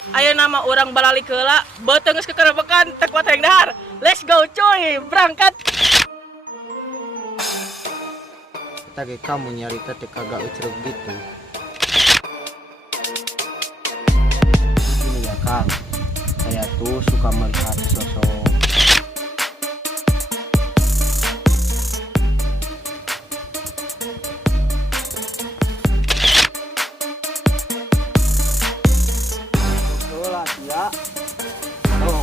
Ayo nama orang balali keula, beuteung geus kekerebekan teu kuat hayang dahar. Let's go cuy, berangkat. Tapi kamu nyarita teh kagak ucruk gitu. Gini ya Kang, saya tuh suka melihat sosok ya. Oh.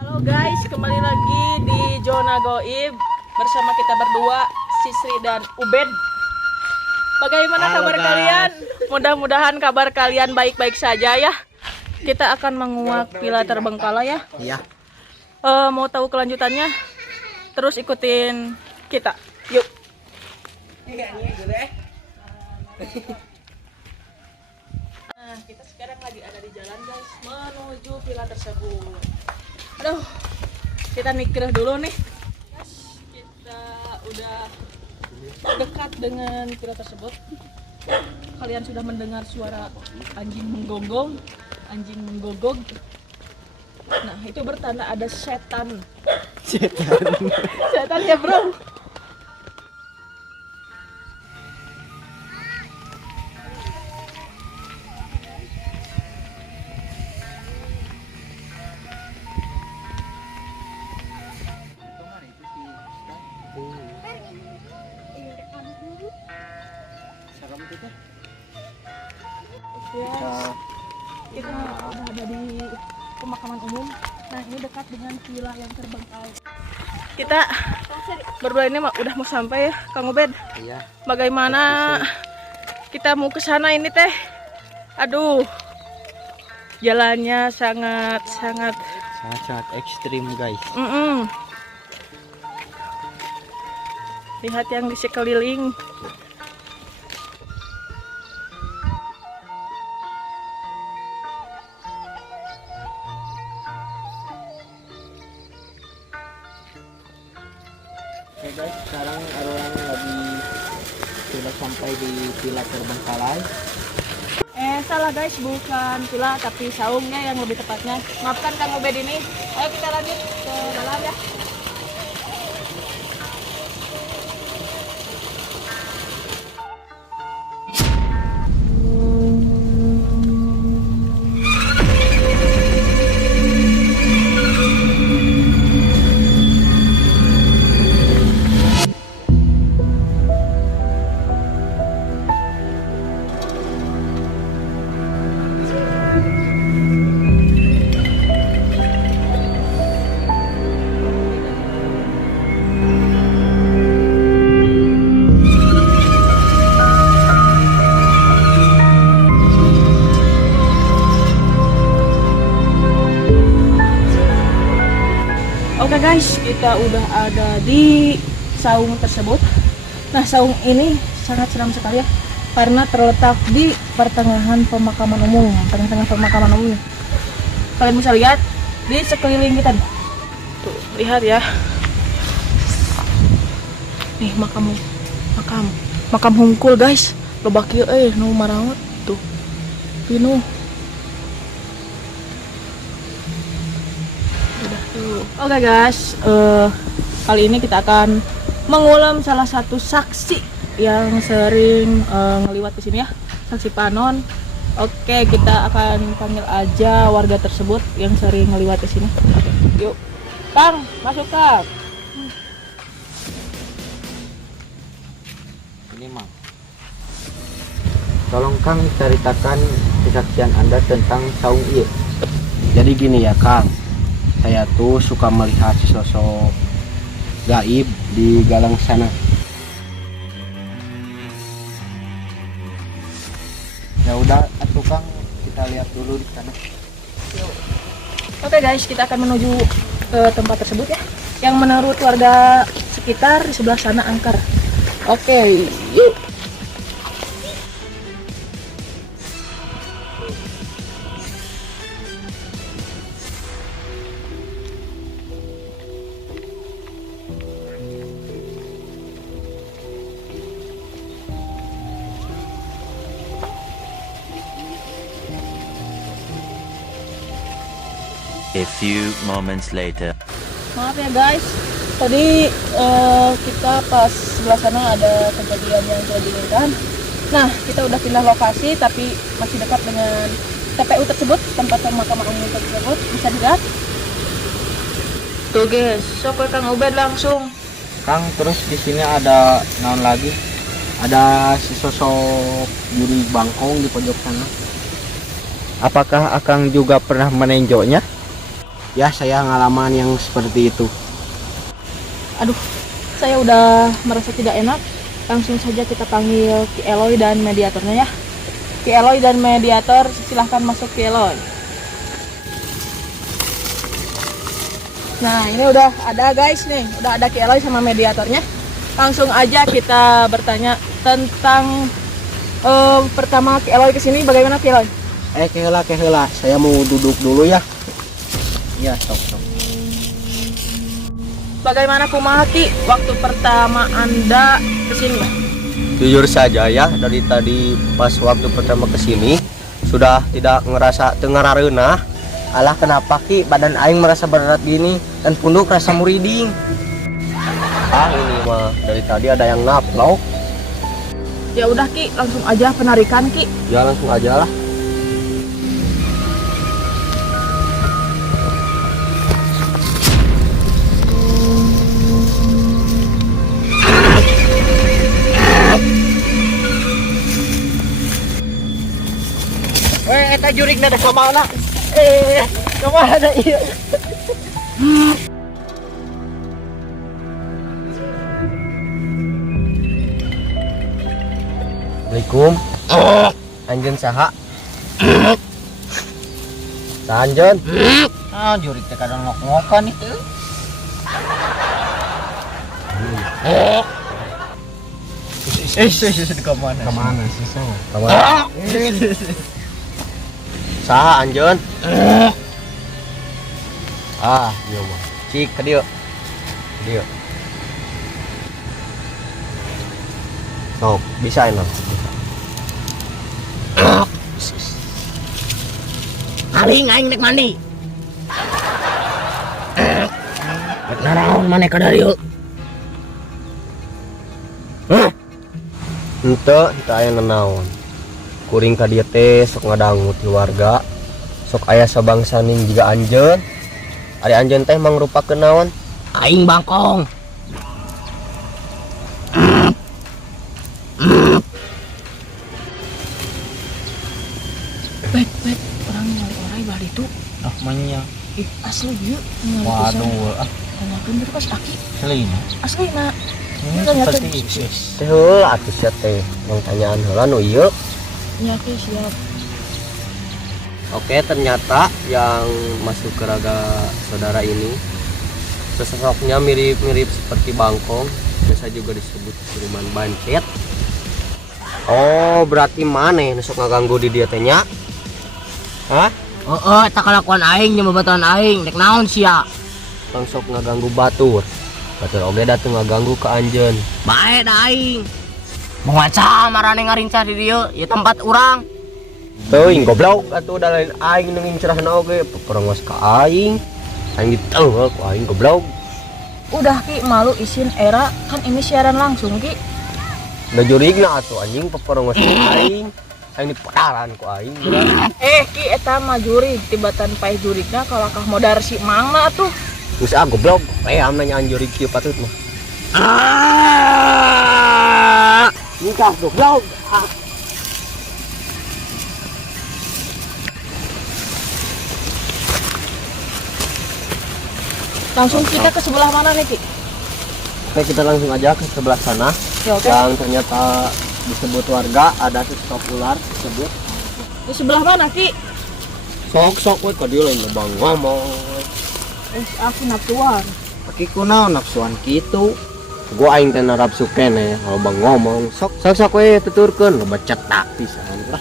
Halo guys, kembali lagi di Zona Goib bersama kita berdua, Sisri dan Ubed. Bagaimana kabar kalian? Mudah-mudahan kabar kalian baik-baik saja ya. Kita akan menguak Villa Terbengkalai ya. Iya. Mau tahu kelanjutannya? Terus ikutin kita. Yuk. Nah, kita sekarang lagi ada di jalan guys, menuju villa tersebut. Aduh, kita mikir dulu nih. Kita udah dekat dengan villa tersebut. Kalian sudah mendengar suara anjing menggonggong, anjing menggogog. Nah, itu bertanda ada setan. Setan ya bro. Kita udah ada di pemakaman umum. Nah, ini dekat dengan villa yang terbengkalai. Kita berdua ini udah mau sampai ya, Kang Ubed. Iya. Bagaimana kita mau ke sana ini teh? Aduh, jalannya sangat ekstrim guys. Lihat yang di sekeliling. Oke guys, sekarang orang lagi sudah sampai di Villa Terbengkalai. Salah guys, bukan villa tapi saungnya yang lebih tepatnya. Maafkan Kang Ubed ini. Ayo kita lanjut ke dalam ya. Oke guys, kita udah ada di saung tersebut. Nah, saung ini sangat seram sekali ya, karena terletak di pertengahan pemakaman umum. Kalian bisa lihat di sekeliling kita. Tuh, lihat ya. Nih makam hungkul guys. Loba kieu nu marawat tuh. Pinu. Oke guys, kali ini kita akan mengulam salah satu saksi yang sering ngeliwat ke sini ya, saksi Panon. Oke, kita akan panggil aja warga tersebut yang sering ngeliwat ke sini. Yuk, Kang, masuk Kang. Ini Mang. Tolong Kang ceritakan kesaksian Anda tentang saung ieu. Jadi gini ya Kang, saya tuh suka melihat sosok gaib di galang sana. Ya udah, atuh Kang, kita lihat dulu di sana. Oke guys, kita akan menuju ke tempat tersebut ya, yang menurut warga sekitar di sebelah sana angker. Oke, yuk. A few moments later. Maaf ya guys, tadi kita pas sebelah sana ada kejadian yang tidak diinginkan. Nah, kita udah pindah lokasi tapi masih dekat dengan TPU tersebut, tempat pemakaman umum tersebut. Bisa dilihat. Tuh guys, sok Kang Ubed langsung. Kang, terus di sini ada naon lagi? Ada si sosok Juri Bangkong di pojok sana. Apakah Akang juga pernah menenjoknya? Ya, saya ngalaman yang seperti itu. Aduh, saya udah merasa tidak enak. Langsung saja kita panggil Ki Eloy dan mediatornya ya. Ki Eloy dan mediator, silahkan masuk Ki Eloy. Nah, ini udah ada guys nih, udah ada Ki Eloy sama mediatornya. Langsung aja kita bertanya tentang pertama Ki Eloy kesini, bagaimana Ki Eloy? Kehela, saya mau duduk dulu ya. Ya, sok. Bagaimana kumaha Ki waktu pertama Anda kesini? Jujur saja ya, dari tadi pas waktu pertama kesini sudah tidak ngerasa tengararena. Alah, kenapa Ki badan aing merasa berat gini dan punduk rasa muriding. Ini mah dari tadi ada yang naplok. Ya udah Ki, langsung aja penarikan Ki. Ya langsung aja lah. Eta jurig na kemana? Kemana iya? Assalamualaikum. Anjeun saha? Sanjeun. Jurig teh kadang ngok-ngokan itu. Kemana? Kemana sih so? Kemana? Saha anjeun? Iya mah. Cik ka dieu. Dieu. Sok, bisa enak. Aling aing nek mandi. Naraon maneh ka dieu? Henteu, kita aya nanaon. Kuring ka dieu teh sok ngadangu keluarga. Sok aya sabangsaning jiga anjeun. Ari anjeun teh mangrupakeun naon? Aing Bangkong. Bet, orang nyari bali itu. Ah manya. Asli ieu. Waduh, Tanyakeun dulu pas Aki. selina. Asli na. Seperti itu. Teh atuh sia teh yang tanyaan heula nu ieu. Ya Ki, siap. Oke, ternyata yang masuk ke raga saudara ini sosoknya mirip-mirip seperti Bangkong, biasa juga disebut siluman bancet. Oh, berarti maneh nu sok ngaganggu di dia teh nya? Hah? Tak kelakuan aing jeung babaturan aing, rek naon sia? Kang sok ngaganggu batur. Batur oge dateng ngaganggu ke anjeun. Bae da aing. Mengaca marane ngarincah di dieu, ieu tempat urang. Teuing goblok atuh da lain aing nu ngincerahna oge, peperangos ka aing. Aing diteuh ku aing goblok. Udah Ki, malu izin era, kan ini siaran langsung Ki. Da jurigna atuh anjing peperangos ka aing. Aing dipadaran ku aing. Ki, eta mah juri, tibatan paeh jurigna kalakah modar si mangna atuh. Geus goblok, am nanya anjurig kieu patut mah. Nikah goblok. Langsung kita ke sebelah mana nih Ki? Oke, kita langsung aja ke sebelah sana. Ya oke. Yang ternyata disebut warga ada sosok ular tersebut. Di sebelah mana Ki? Sok-sok we ka dieu lain lobang ngomong. Aku nafsuan. Aki kunaon nafsuan kitu? Gua aing teh narap sukene loba ngomong sok we tuturkeun loba cetak pisan lah.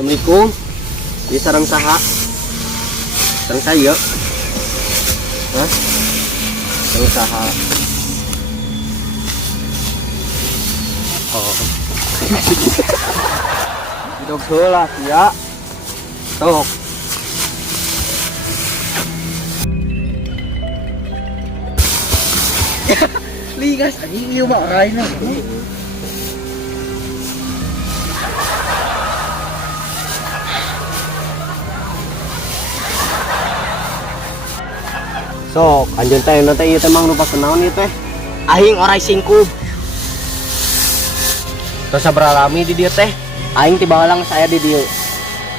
Assalamualaikum. Ieu sareng saha? Sareng saya. Hah? Sareng saha? Oh. Hidup heula ya. Sok. Ligas anjing ieu mah raina. Sok, anjeun teh nanti ieu teh mang lupa kenaon ieu teh. Aing orai singkub. Terus sabaralami di dieu teh. Aing tiba halang saya di dieu.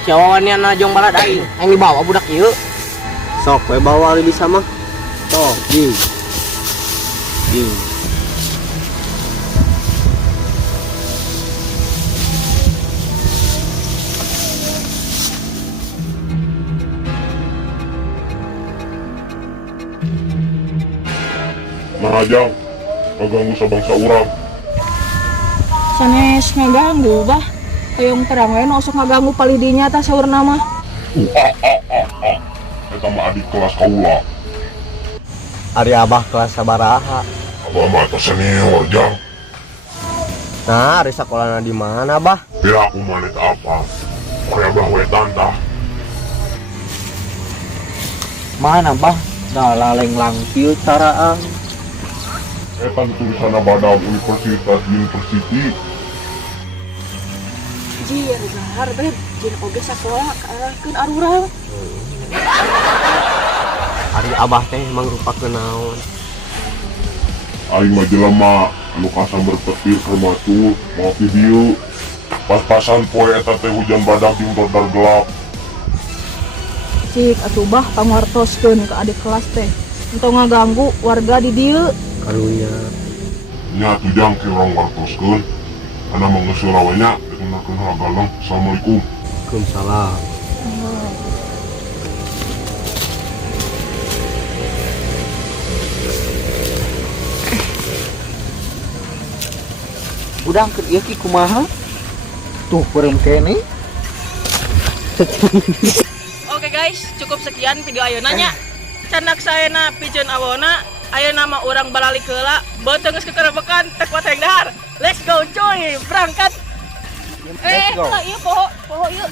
Cawawannya najong balad aing. Aing dibawa budak ieu. Sok we bawa ali bisa mah. Sok, di. Marajang, ngaganggu sabangsa urang. Sanes ngaganggu bah. Hayong terang we nu sok ngaganggu palidinya tah saurna mah. Eta mah adik kelas kaula. Ari abah kelas sabaraha? Abah mah teh senior, Jang. Nah, ari sakolana di mana, Bah? Ya aku mah net apa? Ore abah we tantah. Mana bah? Da laleng langkieu taraan. Eta tulisanna Badak University. Jir gahar beb, jir oge sakola kaarahkeun arurang. Ari abah teh mangrupakeun naon? Aing mah jelema anu kasam berpetir keur matur, mau di dieu. Pas-pasan poe eta teh hujan badak jeung rodar gelap. Cik atuh bah panguartoskeun ke adik kelas teh. Untuk ngaganggu warga di dieu. Karunya. Nya atuh Jang ke urang wartoskeun. Ana mah geus heula we nya, digunakeun halagaleng. Assalamualaikum. Waalaikumsalam. Udang keur ieu ki kumaha? Tuh beureum kene. Oke guys, cukup sekian video ayeuna nya. Candak saena pijeun awona. Ayeuna mah urang balalik heula, beuteung geus kekerebekan tek wateng dahar. Let's go cuy, berangkat. go. Ieu poho ieu.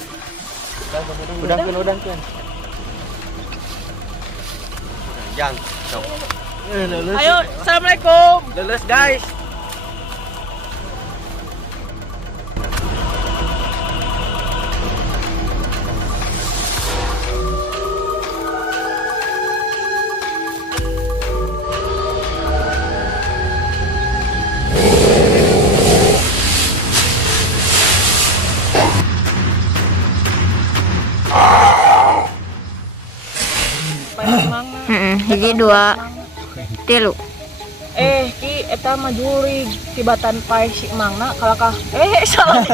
Udangkeun. Jang, sok. Ayo, assalamualaikum. Lulus guys. Hiji 2 3. Ki eta mah jurig tibatan pae si mangna kalakah salah.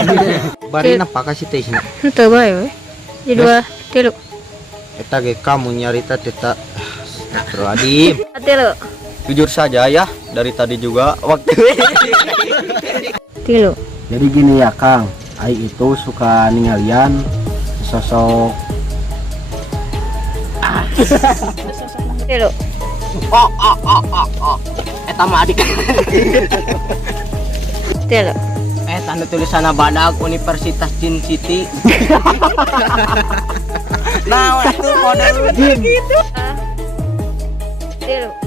Bari napa ka si teh? Henteu bae we. Hiji 2 3. Eta ge kamu nyarita teta. Astagfirullahaladzim. 3. Jujur saja ya, dari tadi juga waktu. 3. Jadi gini ya Kang, Aing itu suka ninggalian sosok 3. eta mah adik. 3. Eta nu tulisanna Badak Universitas Jin City. Nah, itu model gitu. 3.